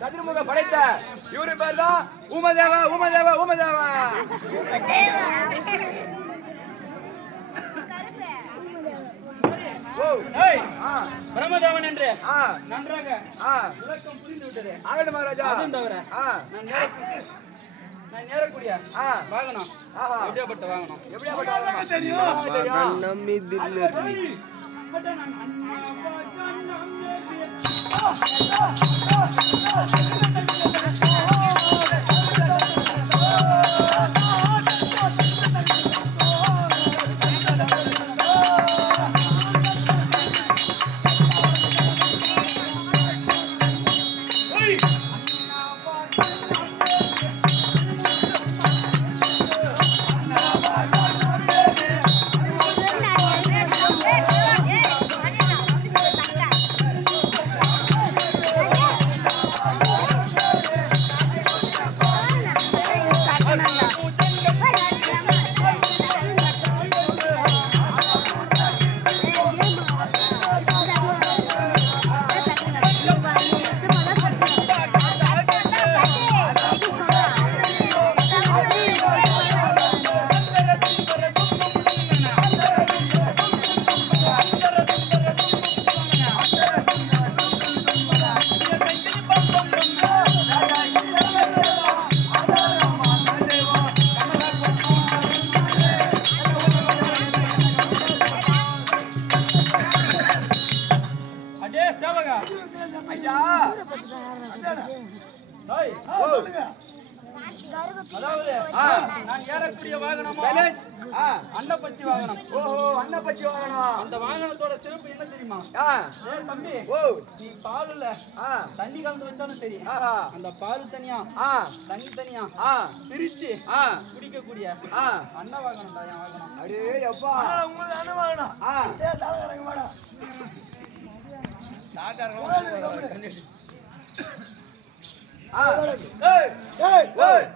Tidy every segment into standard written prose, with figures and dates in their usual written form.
சதுர்முக படைத்த இவரு பேர் தான் ஊமதேவா ஊமதேவா ஊமதேவா. பிரம்மதேவன் என்று நன்றாக விளக்கம் புரிந்து விட்டது. ஆகட்டும் மகாராஜா. அதுவும் தவிர நான் நேரக்கூடிய வாகனம் எப்படியாப்பட்ட வாகனம்? எப்படியாப்பட்ட வாகனம் தெரியும்? அன்னப்பச்சி வாகனம். ஓஹோ, அன்னப்பச்சி வாகனம். அந்த வாகனத்தோட சிறப்பு என்ன தெரியுமா? தம்பி, நீ பாலுல தண்ணி கலந்து வச்சாலும் சரி, அந்த பால் தனியா தண்ணி தனியா பிரிச்சு குடிக்கக்கூடிய அன்ன வாகனம் தான் என் வாகனம். அடே அப்பா, உங்களுக்கு அன்ன வாகனம்.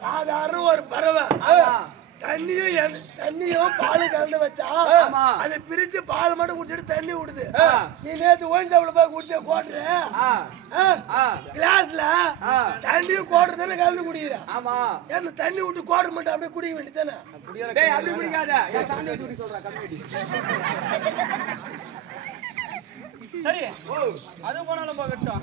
சாதாரண ஒரு பறவை தண்ணியும் பாலு கலந்து வச்சா அதை பிரிச்சு பால் மட்டும் குடிச்சிட்டு தண்ணி விடுது. நீ நேத்து ஓய்ஞ்சாப்புல போய் குடிச்ச கோட்டுற கிளாஸ்ல தண்ணியும் கோட்டர் தானே கலந்து குடிக்கிற. ஆமா, ஏன்னா தண்ணி விட்டு கோட்டர் மட்டும் அப்படியே குடிக்க வேண்டியதானே. அப்படி குடிக்காத, சரி, அது போனாலும் போகட்டும்.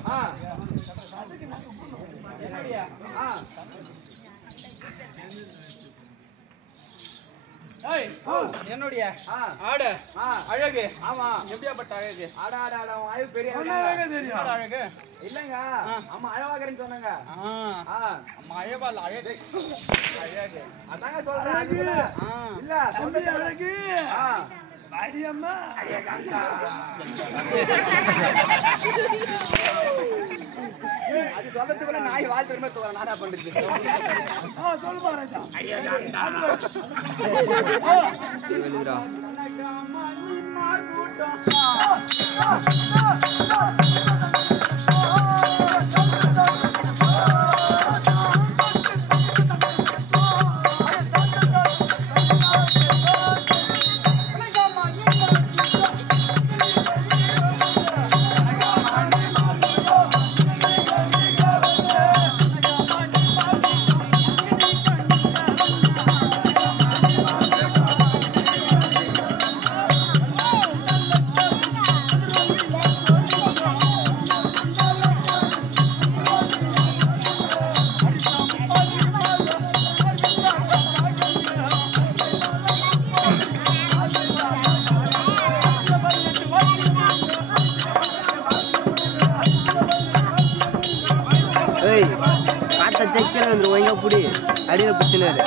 என்னுடைய ஆட அழகு. ஆமா, எப்படியாப்பட்ட அழகு? அழகு பெரிய அழகு இல்லங்க. ஆமா, அழகாகிறேன்னு சொன்னாங்க. அழகா இல்ல, அழகு அழகு அதாங்க சொல்றேன். இல்ல அழகு அடியம்மா அது சொல்றதுக்குள்ள நாய் வாழ் பெருமை சொல்றேன். நானா பண்றது சொல்லு பாருங்க. காத்த செக்கில் வந்துடும். ஒழுங்கா புடி அடியில் பிடிச்சினாரு.